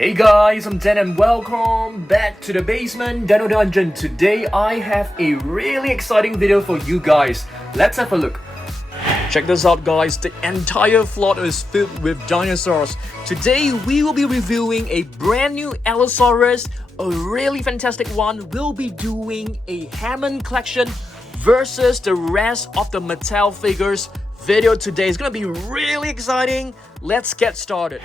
Hey guys, I'm Dan and welcome back to the basement Dino Dungeon. Today I have a really exciting video for you guys. Let's have a look. Check this out guys, the entire floor is filled with dinosaurs. Today we will be reviewing a brand new Allosaurus, a really fantastic one. We'll be doing a Hammond collection versus the rest of the Mattel figures. Video today is gonna be really exciting. Let's get started.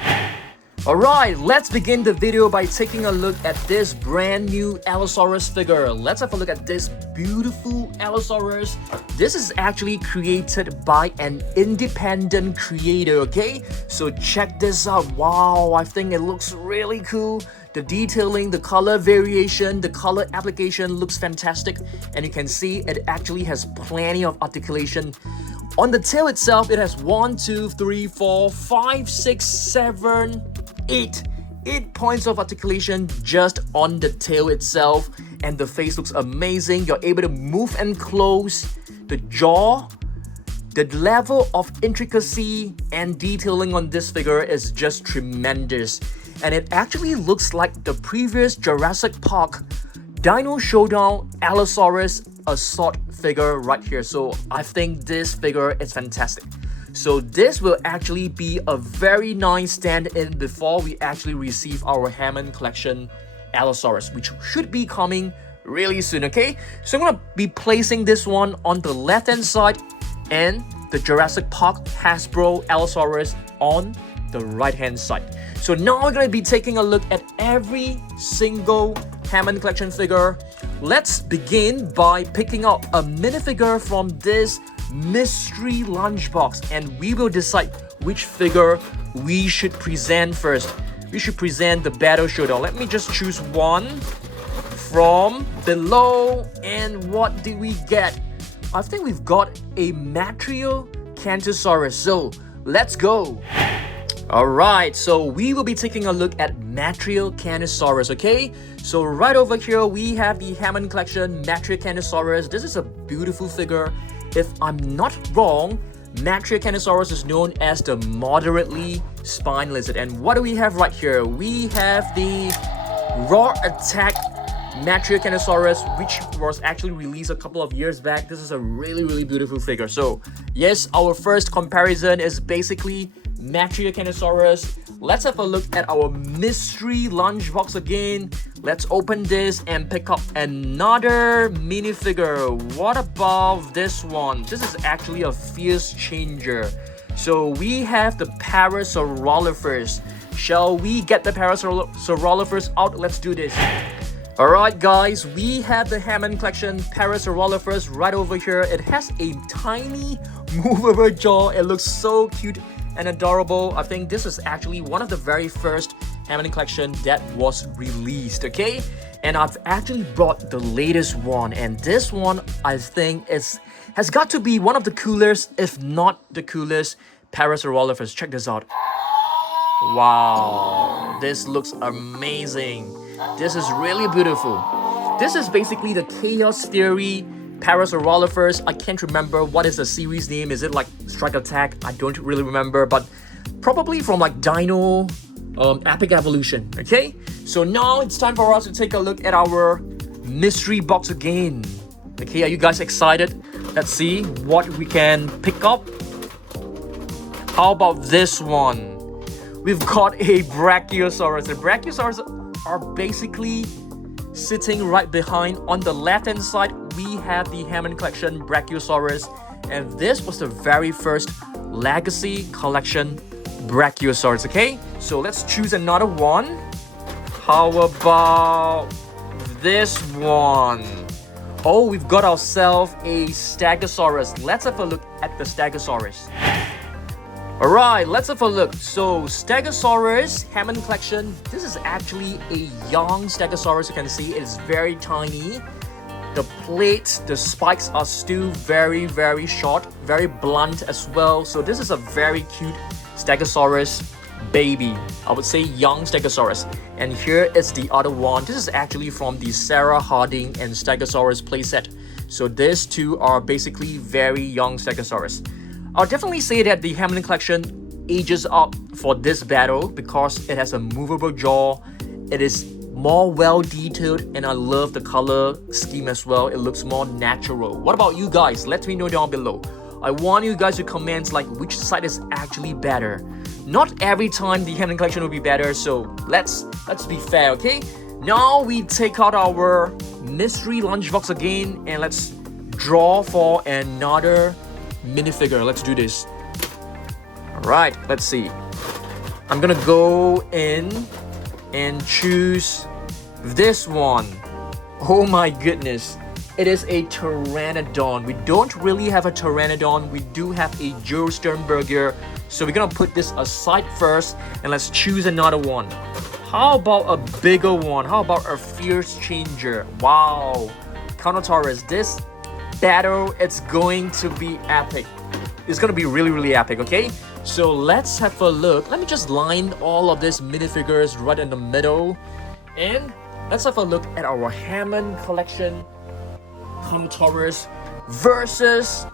Alright, let's begin the video by taking a look at this brand new Allosaurus figure. Let's have a look at this beautiful Allosaurus. This is actually created by an independent creator, okay? So check this out. Wow, I think it looks really cool. The detailing, the color variation, the color application looks fantastic. And you can see it actually has plenty of articulation. On the tail itself, it has 1, 2, 3, 4, 5, 6, 7, 8 points of articulation just on the tail itself, and the face looks amazing. You're able to move and close the jaw. The level of intricacy and detailing on this figure is just tremendous, and it actually looks like the previous Jurassic Park Dino Showdown Allosaurus assault figure right here. So I think this figure is fantastic. So this will actually be a very nice stand-in before we actually receive our Hammond collection Allosaurus, which should be coming really soon, okay? So I'm gonna be placing this one on the left-hand side and the Jurassic Park Hasbro Allosaurus on the right-hand side. So now we're gonna be taking a look at every single Hammond collection figure. Let's begin by picking up a minifigure from this mystery lunchbox, and we will decide which figure we should present first. We should present the Battle Showdown. Let me just choose one from below. And what did we get? I think we've got a Mattel Cantosaurus. So let's go. Alright, so we will be taking a look at Mattel Cantosaurus, okay? So right over here we have the Hammond collection Mattel Cantosaurus. This is a beautiful figure. If I'm not wrong, Mattel Cantosaurus is known as the moderately spine lizard. And what do we have right here? We have the Raw Attack Mattel Cantosaurus, which was actually released a couple of years back. This is a really beautiful figure. So yes, our first comparison is basically Mattel Cantosaurus. Let's have a look at our mystery lunchbox again. Let's open this and pick up another minifigure. What about this one? This is actually a fierce changer. So we have the Parasaurolophus. Shall we get the Parasaurolophus out? Let's do this. Alright guys, we have the Hammond collection Parasaurolophus right over here. It has a tiny movable jaw. It looks so cute and adorable. I think this is actually one of the very first Hammond collection that was released, okay? And I've actually brought the latest one, and this one I think has got to be one of the coolest, if not the coolest, Parasaurolophus. Check this out. Wow, this looks amazing. This is really beautiful. This is basically the Chaos Theory Parasaurolophus. I can't remember what is the series name. Is it like Strike Attack? I don't really remember, but probably from like Dino Epic Evolution, okay? So now it's time for us to take a look at our mystery box again. Okay, are you guys excited? Let's see what we can pick up. How about this one? We've got a Brachiosaurus. The Brachiosaurus are basically sitting right behind. On the left-hand side, we have the Hammond collection Brachiosaurus, and this was the very first Legacy collection Brachiosaurus, okay? So let's choose another one. How about this one? Oh, we've got ourselves a Stegosaurus. Let's have a look at the Stegosaurus. Alright, let's have a look. So Stegosaurus Hammond collection. This is actually a young Stegosaurus. You can see it's very tiny. The plates, the spikes are still very short, very blunt as well. So this is a very cute Stegosaurus baby. I would say young Stegosaurus. And here is the other one. This is actually from the Sarah Harding and Stegosaurus playset. So these two are basically very young Stegosaurus. I'll definitely say that the Hammond collection ages up for this battle because it has a movable jaw. It is more well detailed, and I love the color scheme as well. It looks more natural. What about you guys? Let me know down below. I want you guys to comment like which side is actually better. Not every time the Hammond collection will be better, so let's be fair, okay? Now we take out our mystery lunchbox again, and let's draw for another minifigure. Let's do this. Alright, let's see. I'm gonna go in and choose this one. Oh my goodness. It is a Pteranodon. We don't really have a Pteranodon. We do have a Joe Sternberger. So we're gonna put this aside first, and let's choose another one. How about a bigger one? How about a Fierce Changer? Wow. Carnotaurus. This battle, it's going to be epic. It's gonna be really, really epic, okay? So let's have a look. Let me just line all of these minifigures right in the middle. And let's have a look at our Hammond collection Carnotaurus versus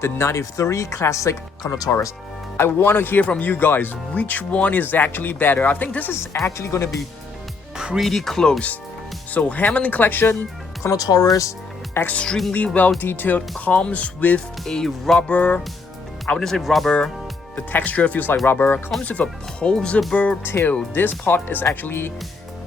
the 93 Classic Carnotaurus. I want to hear from you guys. Which one is actually better? I think this is actually going to be pretty close. So Hammond collection Carnotaurus, extremely well detailed, comes with a rubber, I wouldn't say rubber, the texture feels like rubber, comes with a posable tail. This part is actually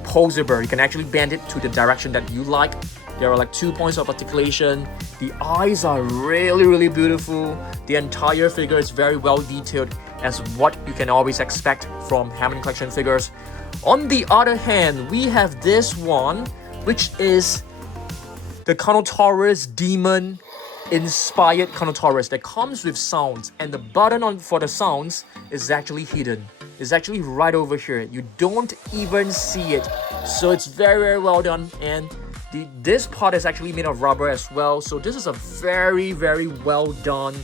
posable. You can actually bend it to the direction that you like. There are like 2 points of articulation. The eyes are really, really beautiful. The entire figure is very well detailed, as what you can always expect from Hammond collection figures. On the other hand, we have this one, which is the Carnotaurus Demon inspired Carnotaurus that comes with sounds, and the button for the sounds is actually hidden. It's actually right over here. You don't even see it. So it's very, very well done, and this part is actually made of rubber as well. So this is a very, very well done,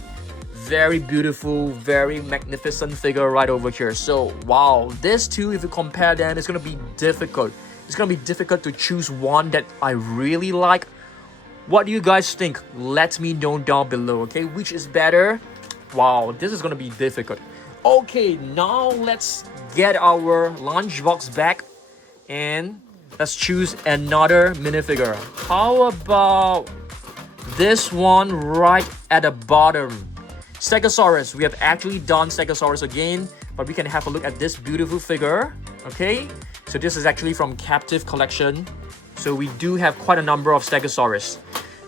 very beautiful, very magnificent figure right over here. So wow, this two, if you compare them, it's gonna be difficult. It's gonna be difficult to choose one that I really like. What do you guys think? Let me know down below, okay? Which is better? Wow, this is gonna be difficult. Okay, now let's get our lunchbox back and let's choose another minifigure. How about this one right at the bottom? Stegosaurus. We have actually done Stegosaurus again, but we can have a look at this beautiful figure. Okay, so this is actually from Captive Collection. So we do have quite a number of Stegosaurus.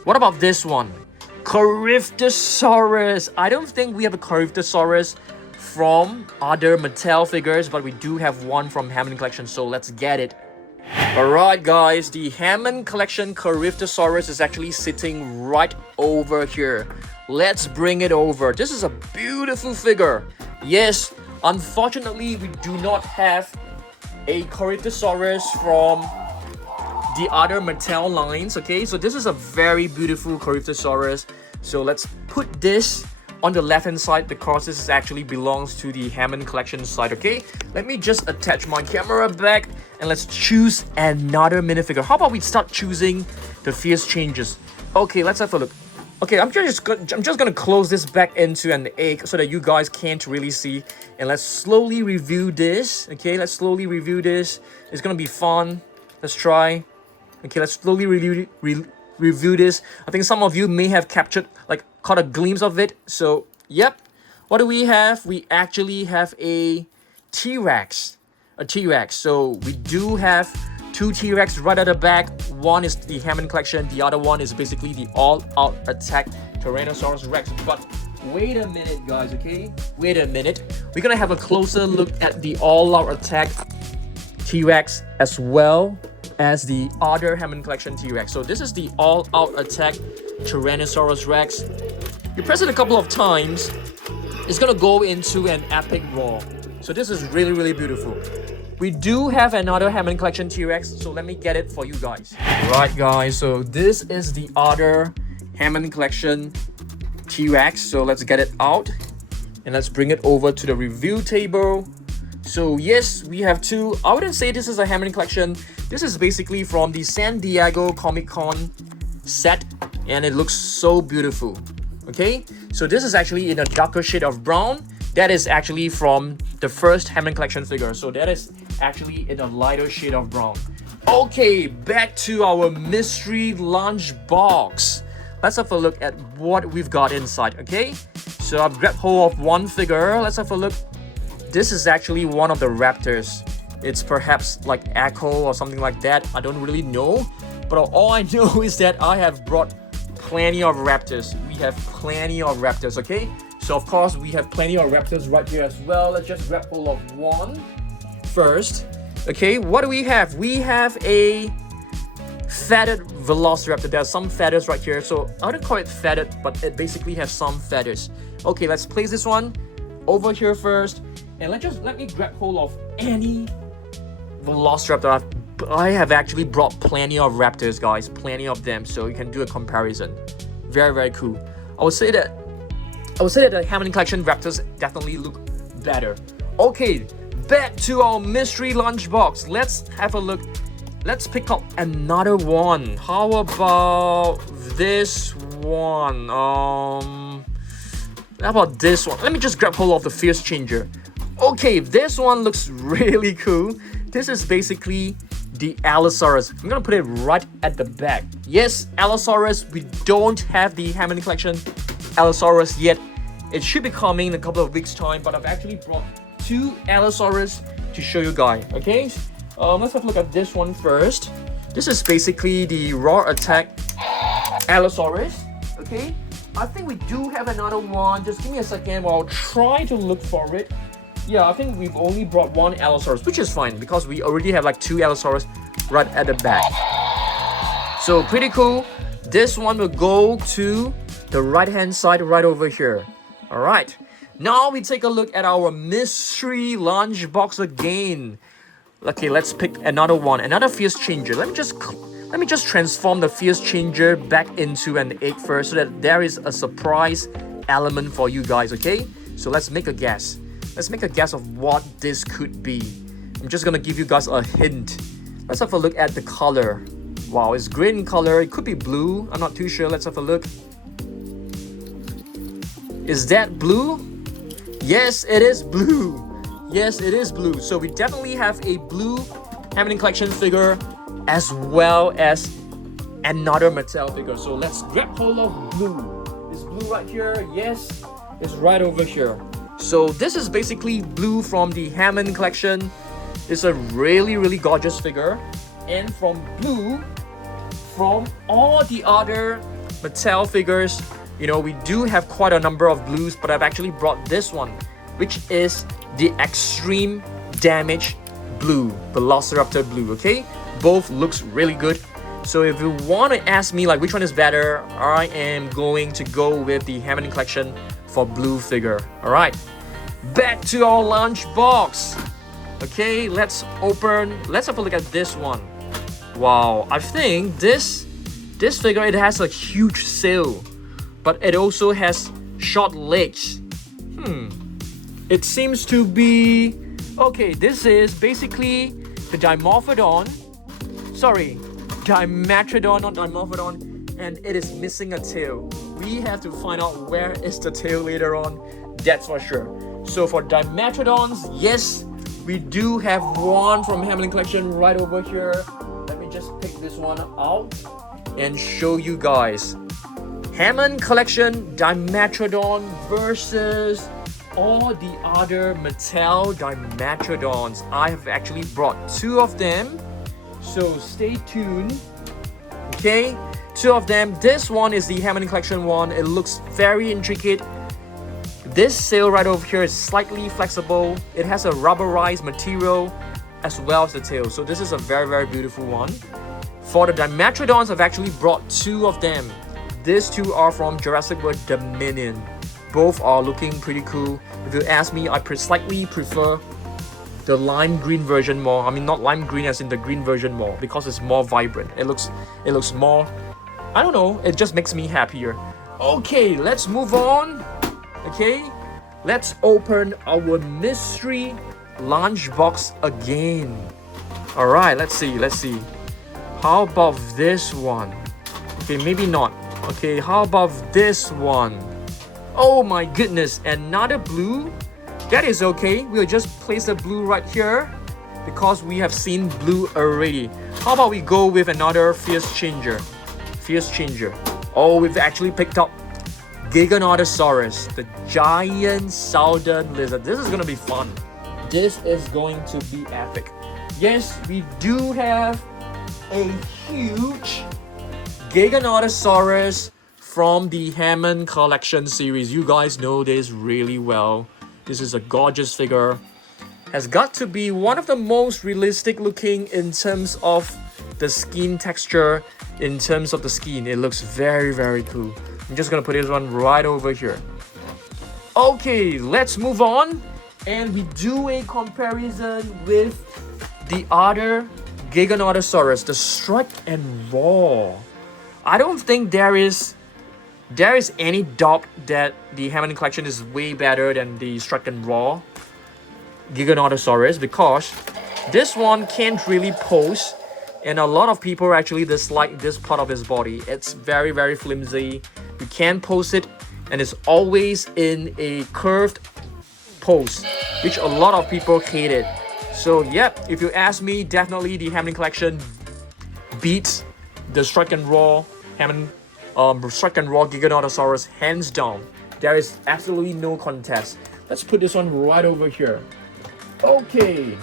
What about this one? Coryptosaurus. I don't think we have a Coryptosaurus from other Mattel figures, but we do have one from Hammond collection, so let's get it. Alright guys, the Hammond collection Coryptosaurus is actually sitting right over here. Let's bring it over. This is a beautiful figure. Yes, unfortunately we do not have a Coryptosaurus from the other Mattel lines, okay? So this is a very beautiful Coryptosaurus. So let's put this on the left hand side because this is actually belongs to the Hammond collection side, okay? Let me just attach my camera back and let's choose another minifigure. How about we start choosing the Fierce Changes? Okay, let's have a look. Okay, I'm just gonna close this back into an egg so that you guys can't really see. And let's slowly review this, okay? Let's slowly review this. It's gonna be fun. Let's try. Okay, let's slowly review this. I think some of you may have caught a glimpse of it. So, yep. What do we have? We actually have a T-Rex. A T-Rex. So, we do have two T-Rex right at the back. One is the Hammond collection. The other one is basically the all-out attack Tyrannosaurus Rex. But wait a minute, guys, okay? Wait a minute. We're gonna have a closer look at the all-out attack T-Rex as well as the other Hammond collection T-Rex. So this is the all-out attack Tyrannosaurus Rex. You press it a couple of times, it's gonna go into an epic roar. So this is really, really beautiful. We do have another Hammond collection T-Rex, so let me get it for you guys. Right guys, so this is the other Hammond collection T-Rex. So let's get it out and let's bring it over to the review table. So yes, we have two. I wouldn't say this is a Hammond collection. This is basically from the San Diego Comic-Con set, and it looks so beautiful. Okay, so this is actually in a darker shade of brown. that is actually from the first Hammond collection figure. So that is actually in a lighter shade of brown. Okay, back to our mystery lunch box. Let's have a look at what we've got inside, okay? So I've grabbed hold of one figure. Let's have a look. This is actually one of the raptors. It's perhaps like Echo or something like that. I don't really know. But all I know is that I have brought plenty of raptors. We have plenty of raptors, okay? So of course, we have plenty of raptors right here as well. Let's just grab hold of one first. Okay, what do we have? We have a feathered velociraptor. There are some feathers right here. So I don't call it feathered, but it basically has some feathers. Okay, let's place this one over here first. And let me grab hold of any velociraptor. I have actually brought plenty of raptors, guys. Plenty of them. So you can do a comparison. Very, very cool. I would say that the Hammond collection raptors definitely look better. Okay, back to our mystery lunchbox. Let's have a look. Let's pick up another one. How about this one? How about this one? Let me just grab hold of the Fierce Changer. Okay, this one looks really cool. This is basically the Allosaurus. I'm gonna put it right at the back. Yes, Allosaurus. We don't have the Hammond collection Allosaurus yet. It should be coming in a couple of weeks time, but I've actually brought two Allosaurus to show you guys. Okay, let's have a look at this one first. This is basically the Raw Attack Allosaurus. Okay, I think we do have another one. Just give me a second while I'll try to look for it. Yeah, I think we've only brought one Allosaurus, which is fine because we already have like two Allosaurus right at the back. So pretty cool. This one will go to the right hand side right over here. All right, now we take a look at our mystery lunchbox again. Okay, let's pick another one, another Fierce Changer. Let me just transform the Fierce Changer back into an egg first so that there is a surprise element for you guys, okay? So let's make a guess. Let's make a guess of what this could be. I'm just gonna give you guys a hint. Let's have a look at the color. Wow, it's green in color. It could be blue. I'm not too sure. Let's have a look. Is that blue? Yes, it is blue. Yes, it is blue. So we definitely have a blue Hammond collection figure as well as another Mattel figure. So let's grab hold of blue. Is blue right here? Yes, it's right over here. So this is basically blue from the Hammond collection. It's a really, really gorgeous figure. And from blue, from all the other Mattel figures, you know, we do have quite a number of blues, but I've actually brought this one, which is the Extreme Damage Blue, Velociraptor Blue, okay? Both looks really good. So if you want to ask me like which one is better, I am going to go with the Hammond collection for blue figure. All right, back to our lunch box. Okay, let's have a look at this one. Wow, I think this figure, it has a huge sail, but it also has short legs. It seems to be okay. This is basically the Dimetrodon, not Dimorphodon, and it is missing a tail. We have to find out where is the tail later on, that's for sure. So for Dimetrodons, yes, we do have one from Hammond collection right over here. Let me just pick this one out and show you guys. Hammond collection Dimetrodon versus all the other Mattel Dimetrodons. I have actually brought two of them, so stay tuned. Okay, two of them. This one is the Hammond collection one. It looks very intricate. This sail right over here is slightly flexible. It has a rubberized material as well as the tail. So this is a very, very beautiful one. For the Dimetrodons, I've actually brought two of them. These two are from Jurassic World Dominion. Both are looking pretty cool. If you ask me, I slightly prefer the lime green version more. I mean, not lime green as in the green version more, because it's more vibrant. It looks more, I don't know, it just makes me happier. Okay, let's move on. Okay, let's open our mystery lunchbox again. All right, let's see. How about this one? Okay, maybe not. Okay, how about this one? Oh my goodness, another blue That is okay. We'll just place the blue right here because we have seen blue already. How about we go with another fierce changer? Fierce changer. Oh, we've actually picked up Giganotosaurus, the giant southern lizard. This is gonna be fun. This is going to be epic. Yes, we do have a huge Giganotosaurus from the Hammond collection series. You guys know this really well. This is a gorgeous figure. Has got to be one of the most realistic looking in terms of the skin texture, in terms of the skin. It looks very, very cool. I'm just gonna put this one right over here. Okay, let's move on. And we do a comparison with the other Giganotosaurus, the Strike and Raw. I don't think there is any doubt that the Hammond collection is way better than the Strike and Raw Giganotosaurus, because this one can't really pose, and a lot of people actually dislike this part of his body. It's very, very flimsy. You can't pose it, and it's always in a curved pose, which a lot of people hate it. So yep, if you ask me, definitely the Hammond collection beats the Strike and Raw Hammond Strike and Raw Giganotosaurus hands down. There is absolutely no contest. Let's put this one right over here. Okay,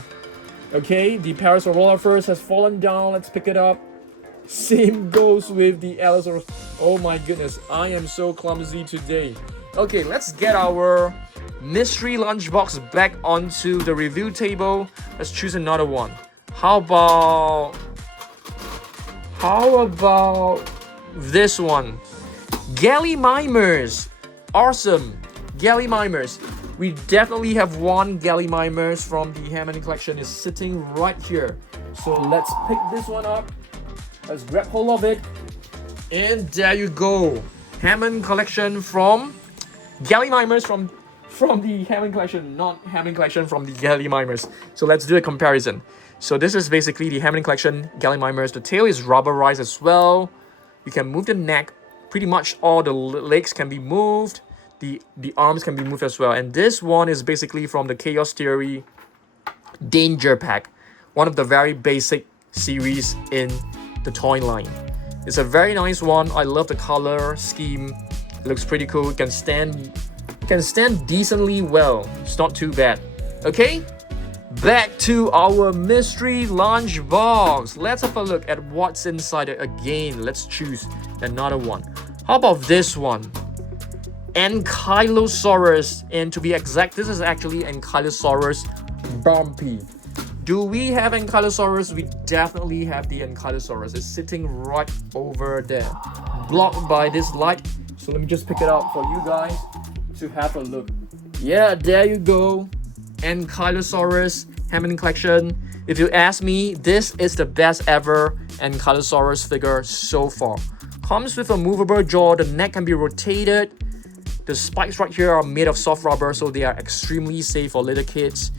the Parasaurolophus has fallen down. Let's pick it up. Same goes with the Allosaurus. Oh my goodness, I am so clumsy today. Okay, let's get our mystery lunchbox back onto the review table. Let's choose another one. How about this one? Gallimimus. Awesome. Gallimimus. We definitely have one Gallimimus from the Hammond collection. Is sitting right here. So let's pick this one up. Let's grab hold of it. And there you go. Hammond collection from Gallimimus from the Hammond collection, not Hammond collection from the Gallimimus. So let's do a comparison. So this is basically the Hammond collection Gallimimus. The tail is rubberized as well. You can move the neck. Pretty much all the legs can be moved. The arms can be moved as well. And this one is basically from the Chaos Theory Danger Pack, one of the very basic series in the toy line. It's a very nice one. I love the color scheme. It looks pretty cool. It can stand decently well. It's not too bad. Okay, back to our mystery lunch box. Let's have a look at what's inside it again. Let's choose another one. How about this one? Ankylosaurus, and to be exact, this is actually Ankylosaurus bumpy. Do we have Ankylosaurus? We definitely have the Ankylosaurus. It's sitting right over there, blocked by this light. So let me just pick it up for you guys to have a look. Yeah, there you go. Ankylosaurus Hammond collection. If you ask me, this is the best ever Ankylosaurus figure so far. Comes with a movable jaw. The neck can be rotated. The spikes right here are made of soft rubber, so they are extremely safe for little kids.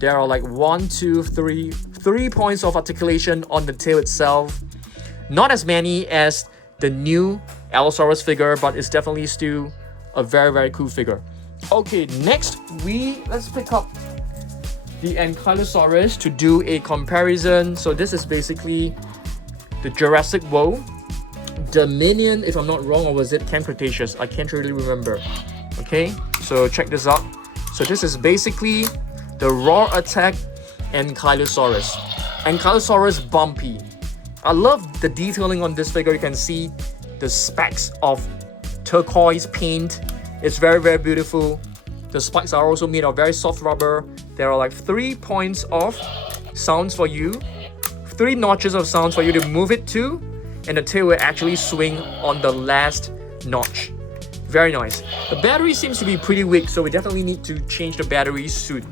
There are like 3 points of articulation on the tail itself. Not as many as the new Allosaurus figure, but it's definitely still a very, very cool figure. Okay, next let's pick up the Ankylosaurus to do a comparison. So this is basically the Jurassic World Dominion, if I'm not wrong, or was it Camp Cretaceous? I can't really remember. Okay, so check this out. So this is basically the Raw Attack Ankylosaurus. Ankylosaurus bumpy. I love the detailing on this figure. You can see the specks of turquoise paint. It's very, very beautiful. The spikes are also made of very soft rubber. There are like 3 points of sounds for you, 3 notches of sounds for you to move it to, and the tail will actually swing on the last notch. Very nice. The battery seems to be pretty weak, so we definitely need to change the battery soon.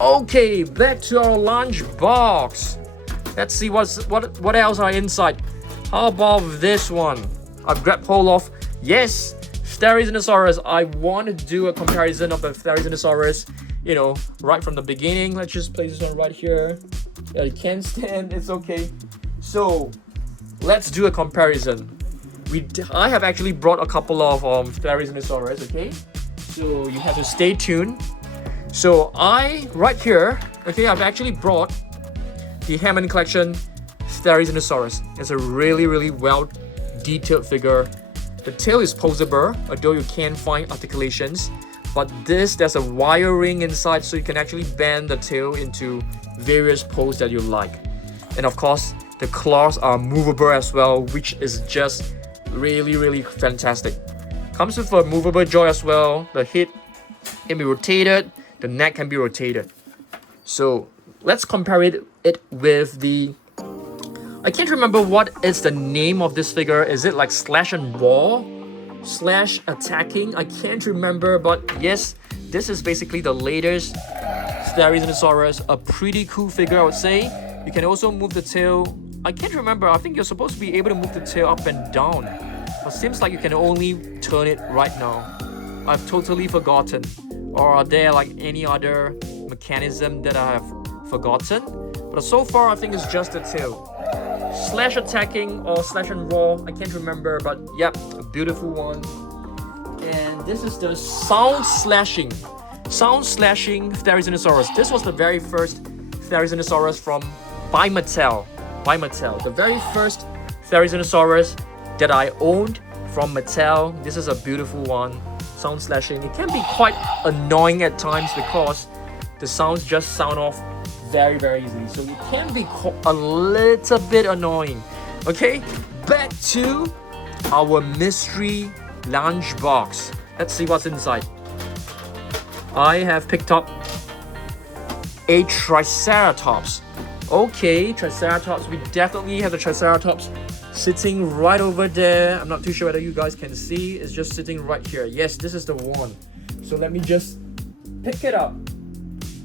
Okay, back to our lunch box. Let's see what else are inside. How about this one? I've grabbed hold of, yes, Therizinosaurus. I want to do a comparison of the Therizinosaurus, you know, right from the beginning. Let's just place this one right here. Yeah, you can't stand, it's okay. So let's do a comparison. I have actually brought a couple of Therizinosaurus, okay? So you have to stay tuned. So right here, okay, I've actually brought the Hammond collection Dinosaurus. It's a really well detailed figure. The tail is posable, although you can't find articulations. But there's a wire ring inside, so you can actually bend the tail into various poses that you like. And of course, the claws are movable as well, which is just really fantastic. Comes with a movable jaw as well. The head can be rotated, the neck can be rotated. So let's compare it with the... I can't remember what is the name of this figure. Is it like slash and wall? Slash attacking? I can't remember, but yes, this is basically the latest Dinosaurus. A pretty cool figure, I would say. You can also move the tail. I can't remember. I think you're supposed to be able to move the tail up and down. But seems like you can only turn it right now. I've totally forgotten. Or are there like any other mechanism that I have forgotten? But so far, I think it's just the tail. Slash attacking or slash and roll, I can't remember, but yep, a beautiful one. And this is the sound slashing Dinosaurus. This was the very first Dinosaurus by Mattel. The very first Dinosaurus that I owned from Mattel. This is a beautiful one. Sound slashing. It can be quite annoying at times because the sounds just sound off very easily, so it can be a little bit annoying. Okay, back to our mystery lunchbox. Let's see what's inside. I have picked up a Triceratops. Okay, Triceratops. We definitely have the Triceratops sitting right over there. I'm not too sure whether you guys can see. It's just sitting right here. Yes, this is the one. So let me just pick it up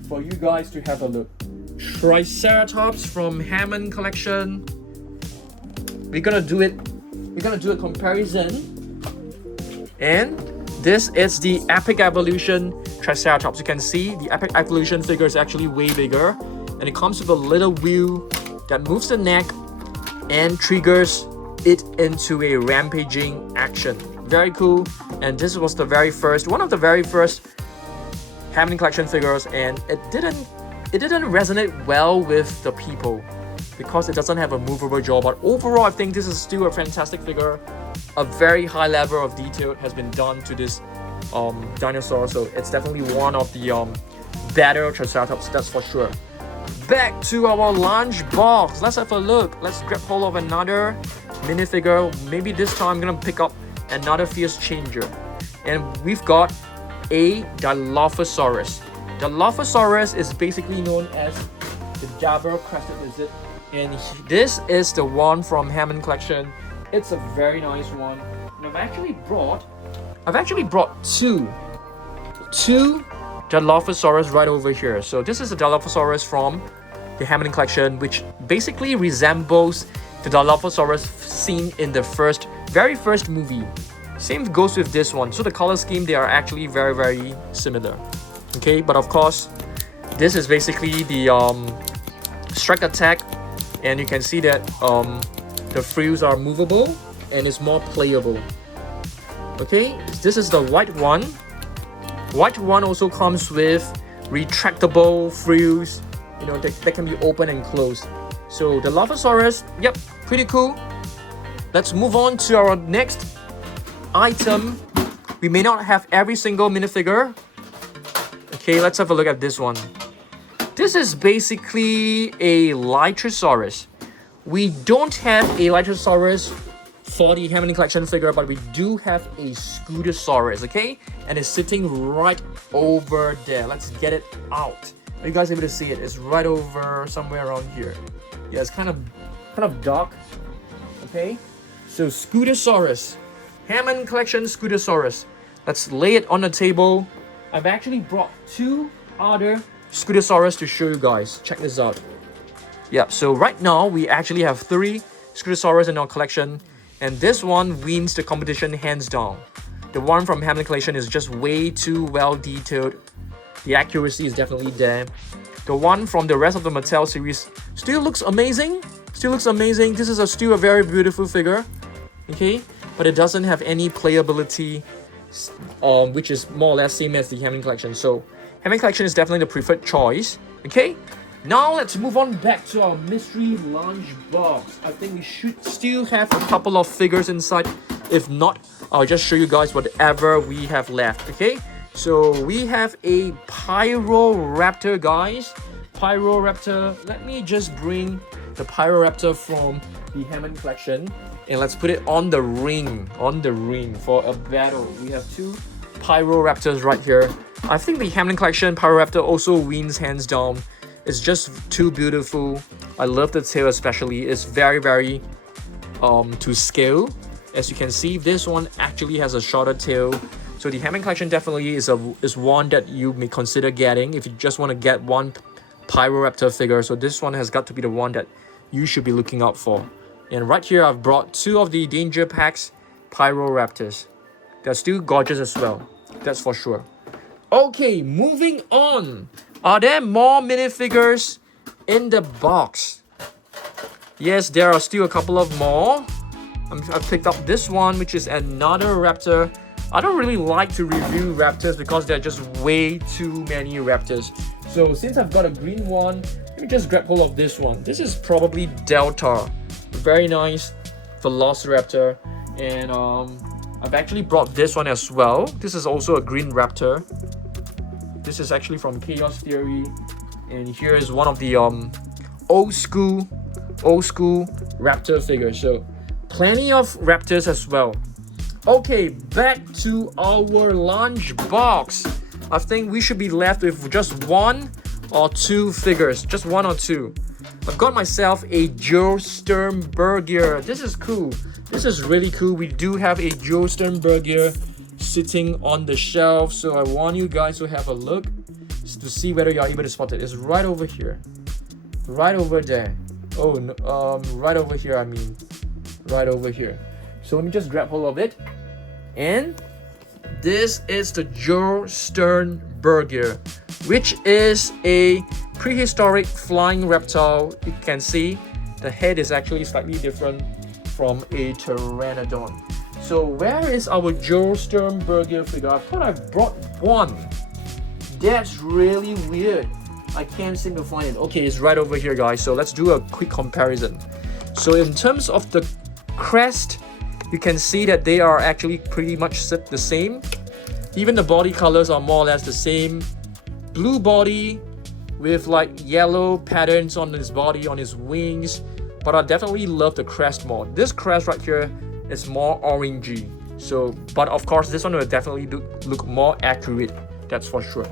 for you guys to have a look. Triceratops from Hammond collection. We're gonna do a comparison. And this is the Epic Evolution Triceratops. You can see the Epic Evolution figure is actually way bigger. And it comes with a little wheel that moves the neck and triggers it into a rampaging action. Very cool. And this was one of the very first Hammond collection figures, and it didn't resonate well with the people because it doesn't have a movable jaw. But overall, I think this is still a fantastic figure. A very high level of detail has been done to this dinosaur, so it's definitely one of the better Triceratops, that's for sure. Back to our lunch box. Let's have a look. Let's grab hold of another minifigure. Maybe this time I'm gonna pick up another fierce changer, and we've got a Dilophosaurus. Dilophosaurus is basically known as the double-crested lizard, and this is the one from Hammond collection. It's a very nice one. And I've actually brought two Dilophosaurus right over here. So this is the Dilophosaurus from the Hammond collection, which basically resembles the Dilophosaurus seen in the very first movie. Same goes with this one. So the color scheme, they are actually very similar. Okay, but of course, this is basically the strike attack, and you can see that the frills are movable and it's more playable. Okay, this is the white one. White one also comes with retractable frills, you know, that can be open and closed. So the Dilophosaurus, yep, pretty cool. Let's move on to our next item. We may not have every single minifigure. Okay, let's have a look at this one. This is basically a Lytrosaurus. We don't have a Lytrosaurus for the Hammond collection figure, but we do have a Scutosaurus, okay? And it's sitting right over there. Let's get it out. Are you guys able to see it? It's right over somewhere around here. Yeah, it's kind of dark. Okay? So Scutosaurus. Hammond collection Scutosaurus. Let's lay it on the table. I've actually brought two other Scutosaurus to show you guys. Check this out. Yeah, so right now we actually have 3 Scutosaurus in our collection, and this one wins the competition hands down. The one from Hammond collection is just way too well detailed. The accuracy is definitely there. The one from the rest of the Mattel series still looks amazing. This is still a very beautiful figure. Okay, but it doesn't have any playability, which is more or less same as the Hammond collection. So Hammond collection is definitely the preferred choice. Okay, now let's move on back to our mystery lunch box. I think we should still have a couple of figures inside. If not, I'll just show you guys whatever we have left. Okay, so we have a Pyroraptor, guys. Pyroraptor. Let me just bring the Pyroraptor from the Hammond collection and let's put it on the ring. For a battle. We have two Pyroraptors right here. I think the Hammond collection Pyroraptor also wins hands down. It's just too beautiful. I love the tail especially. It's very to scale. As you can see, this one actually has a shorter tail. So the Hammond collection definitely is one that you may consider getting if you just want to get one Pyroraptor figure. So this one has got to be the one that you should be looking out for. And right here, I've brought two of the Danger Packs Pyroraptors. They're still gorgeous as well. That's for sure. Okay, moving on. Are there more minifigures in the box? Yes, there are still a couple of more. I've picked up this one, which is another raptor. I don't really like to review raptors because there are just way too many raptors. So since I've got a green one, let me just grab hold of this one. This is probably Delta. Very nice Velociraptor. And I've actually brought this one as well. This is also a green raptor. This is actually from Chaos Theory. And here is one of the old school raptor figures. So plenty of raptors as well. Okay, back to our lunch box. I think we should be left with just one or two figures. Just one or two. I've got myself a Joe Sternberger. This is cool. This is really cool. We do have a Joe Sternberger sitting on the shelf. So I want you guys to have a look to see whether you're able to spot it. It's right over here. Right over there. Oh, no, right over here, I mean. Right over here. So let me just grab hold of it. And this is the Joe Sternberger, which is a prehistoric flying reptile. You can see the head is actually slightly different from a pteranodon. So where is our Joe Sternberger figure? I thought I brought one. That's really weird. I can't seem to find it. Okay, it's right over here, guys. So let's do a quick comparison. So in terms of the crest, you can see that they are actually pretty much the same. Even the body colors are more or less the same. Blue body with like yellow patterns on his body, on his wings. But I definitely love the crest more. This crest right here is more orangey. So, but of course, this one will definitely look more accurate. That's for sure.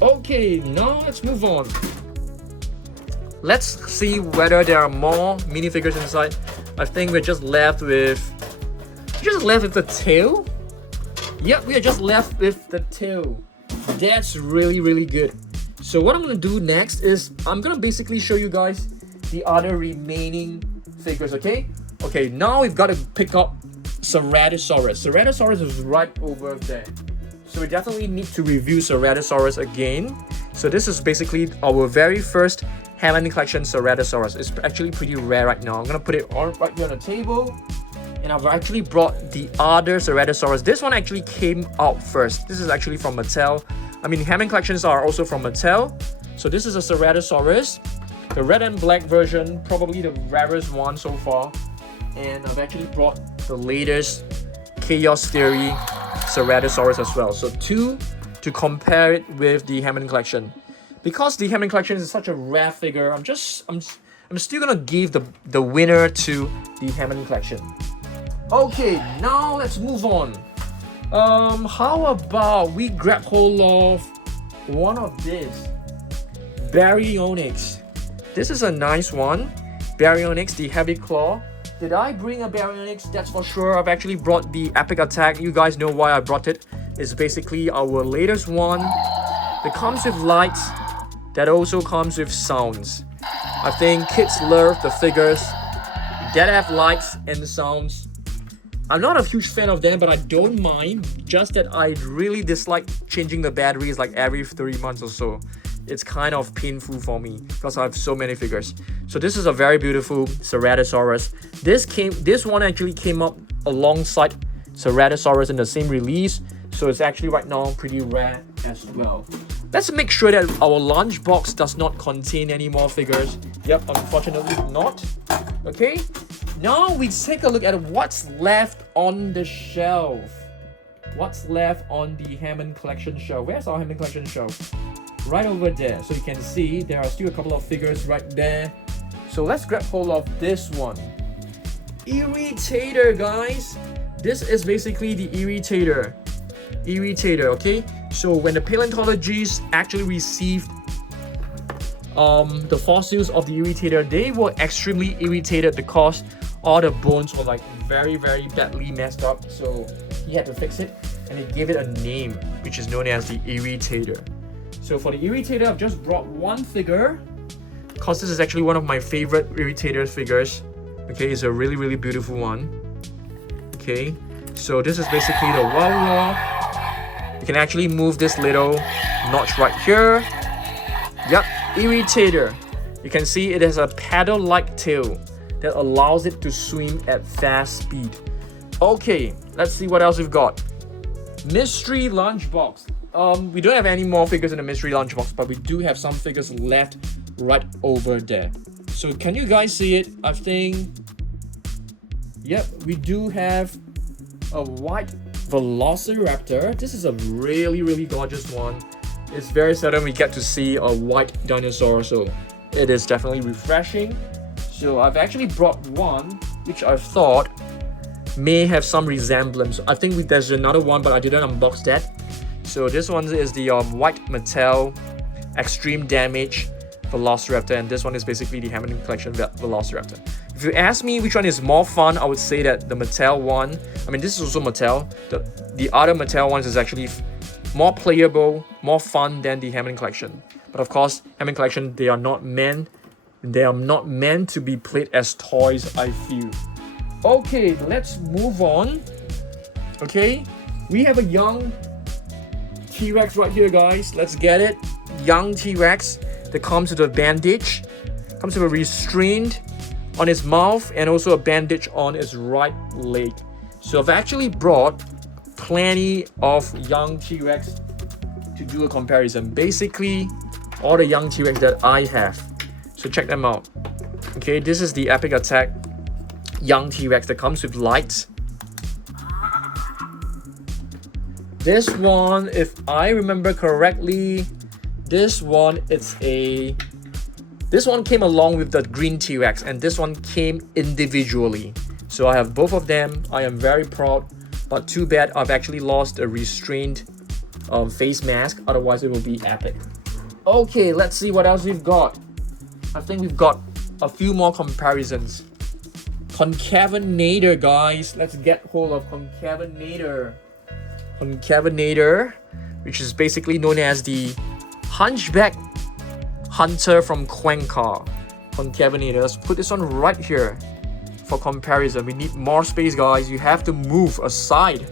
Okay, now let's move on. Let's see whether there are more minifigures inside. I think we're just left with the tail. Yep, we are just left with the tail. That's really good. So what I'm gonna do next is I'm gonna basically show you guys the other remaining figures. Okay, now we've got to pick up Ceratosaurus. Ceratosaurus is right over there. So we definitely need to review Ceratosaurus again. So this is basically our very first Hammond collection Ceratosaurus. It's actually pretty rare right now. I'm gonna put it right here on the table. And I've actually brought the other Ceratosaurus. This one actually came out first. This is actually from Mattel. I mean, Hammond collections are also from Mattel. So this is a Ceratosaurus. The red and black version, probably the rarest one so far. And I've actually brought the latest Chaos Theory Ceratosaurus as well. So two to compare it with the Hammond collection. Because the Hammond collection is such a rare figure, I'm still gonna give the winner to the Hammond collection. Okay, now let's move on. How about we grab hold of one of these Baryonyx. This is a nice one. Baryonyx, the heavy claw. Did I bring a Baryonyx? That's for sure. I've actually brought the Epic Attack. You guys know why I brought it. It's basically our latest one. That comes with lights. That also comes with sounds. I think kids love the figures that have lights and sounds. I'm not a huge fan of them, but I don't mind. Just that I really dislike changing the batteries like every 3 months or so. It's kind of painful for me because I have so many figures. So this is a very beautiful Ceratosaurus. This one actually came up alongside Ceratosaurus in the same release. So it's actually right now pretty rare as well. Let's make sure that our lunchbox does not contain any more figures. Yep, unfortunately not. Okay, now we take a look at what's left on the shelf. What's left on the Hammond collection shelf? Where's our Hammond collection shelf? Right over there. So you can see there are still a couple of figures right there. So let's grab hold of this one. Irritator, guys. This is basically the Irritator. Okay? So when the paleontologists actually received the fossils of the Irritator, they were extremely irritated because all the bones were like very badly messed up. So he had to fix it, and he gave it a name, which is known as the Irritator. So for the Irritator, I've just brought one figure, because this is actually one of my favorite Irritator figures. Okay, it's a really beautiful one. Okay, so this is basically the Wawa. You can actually move this little notch right here. Yep, Irritator. You can see it has a paddle-like tail that allows it to swim at fast speed. Okay, let's see what else we've got. Mystery lunchbox. We don't have any more figures in the mystery lunchbox, but we do have some figures left right over there. So can you guys see it? I think, yep, we do have a white Velociraptor. This is a really gorgeous one. It's very seldom we get to see a white dinosaur, so it is definitely refreshing. So I've actually brought one which I thought may have some resemblance. I think there's another one, but I didn't unbox that. So this one is the white Mattel Extreme Damage Velociraptor, and this one is basically the Hammond Collection Velociraptor. If you ask me which one is more fun, I would say that the Mattel one, I mean this is also Mattel, the other Mattel ones is actually more playable, more fun than the Hammond Collection. But of course, Hammond Collection, they are not meant to be played as toys, I feel. Okay, let's move on. Okay, we have a young T-Rex right here, guys. Let's get it. Young T-Rex that comes with a bandage, comes with a restraint on his mouth, and also a bandage on his right leg. So I've actually brought plenty of young T-Rex to do a comparison. Basically, all the young T-Rex that I have. So check them out. Okay, this is the Epic Attack young T-Rex that comes with lights. This one, if I remember correctly, this one came along with the green T-Rex, and this one came individually. So I have both of them. I am very proud, but too bad I've actually lost a restrained face mask, otherwise it will be epic. Okay, let's see what else we've got. I think we've got a few more comparisons. Concavenator, guys. Let's get hold of Concavenator. Concavenator, which is basically known as the Hunchback Hunter from Cuenca. Concavenator. Let's put this one right here for comparison. We need more space, guys. You have to move aside.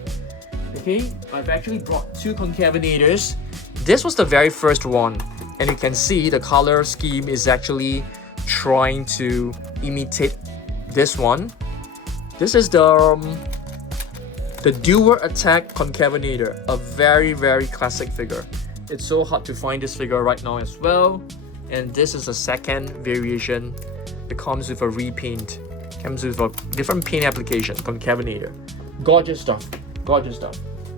Okay, I've actually brought two Concavenators. This was the very first one, and you can see the color scheme is actually trying to imitate this one. This is the Dual Attack Concavenator, a very classic figure. It's so hard to find this figure right now as well. And this is the second variation. It comes with a repaint, comes with a different paint application. Concavenator, gorgeous stuff.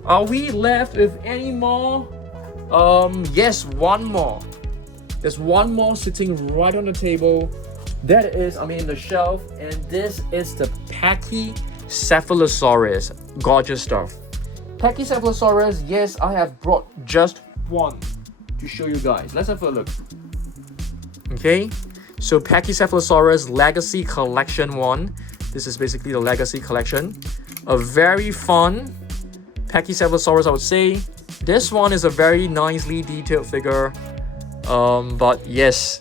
Are we left with any more? Yes, one more. There's one more sitting right on the table. That is, the shelf, and this is the Pachycephalosaurus. Gorgeous stuff. Pachycephalosaurus, yes, I have brought just one to show you guys. Let's have a look. Okay, so Pachycephalosaurus Legacy Collection 1. This is basically the Legacy Collection. A very fun Pachycephalosaurus, I would say. This one is a very nicely detailed figure. But yes,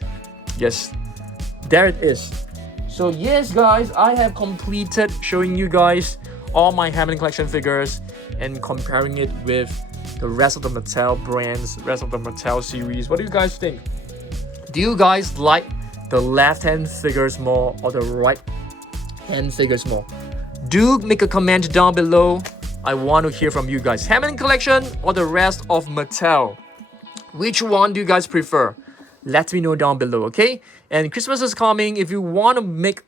there it is. So yes, guys, I have completed showing you guys all my Hammond Collection figures and comparing it with the rest of the Mattel brands, rest of the Mattel series. What do you guys think? Do you guys like the left-hand figures more or the right-hand figures more? Do make a comment down below. I want to hear from you guys. Hammond Collection or the rest of Mattel? Which one do you guys prefer? Let me know down below, okay? And Christmas is coming. If you want to make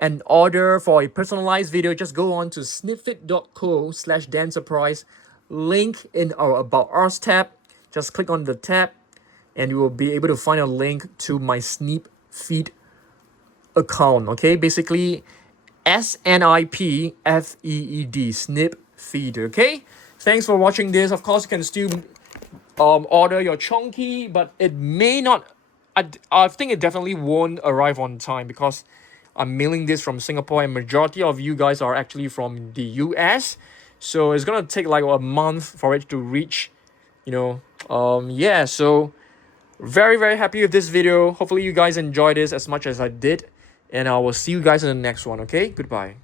an order for a personalized video, just go on to snipfit.co/dansurprise. Link in our About Us tab. Just click on the tab and you will be able to find a link to my Snip Feed account, okay? Basically, SNIPFEED, Snip Feed, okay? Thanks for watching this. Of course, you can still order your chunky, but it may not. I think it definitely won't arrive on time because I'm mailing this from Singapore and majority of you guys are actually from the US. So it's gonna take like a month for it to reach, you know. Yeah, so very, very happy with this video. Hopefully you guys enjoyed this as much as I did. And I will see you guys in the next one, okay? Goodbye.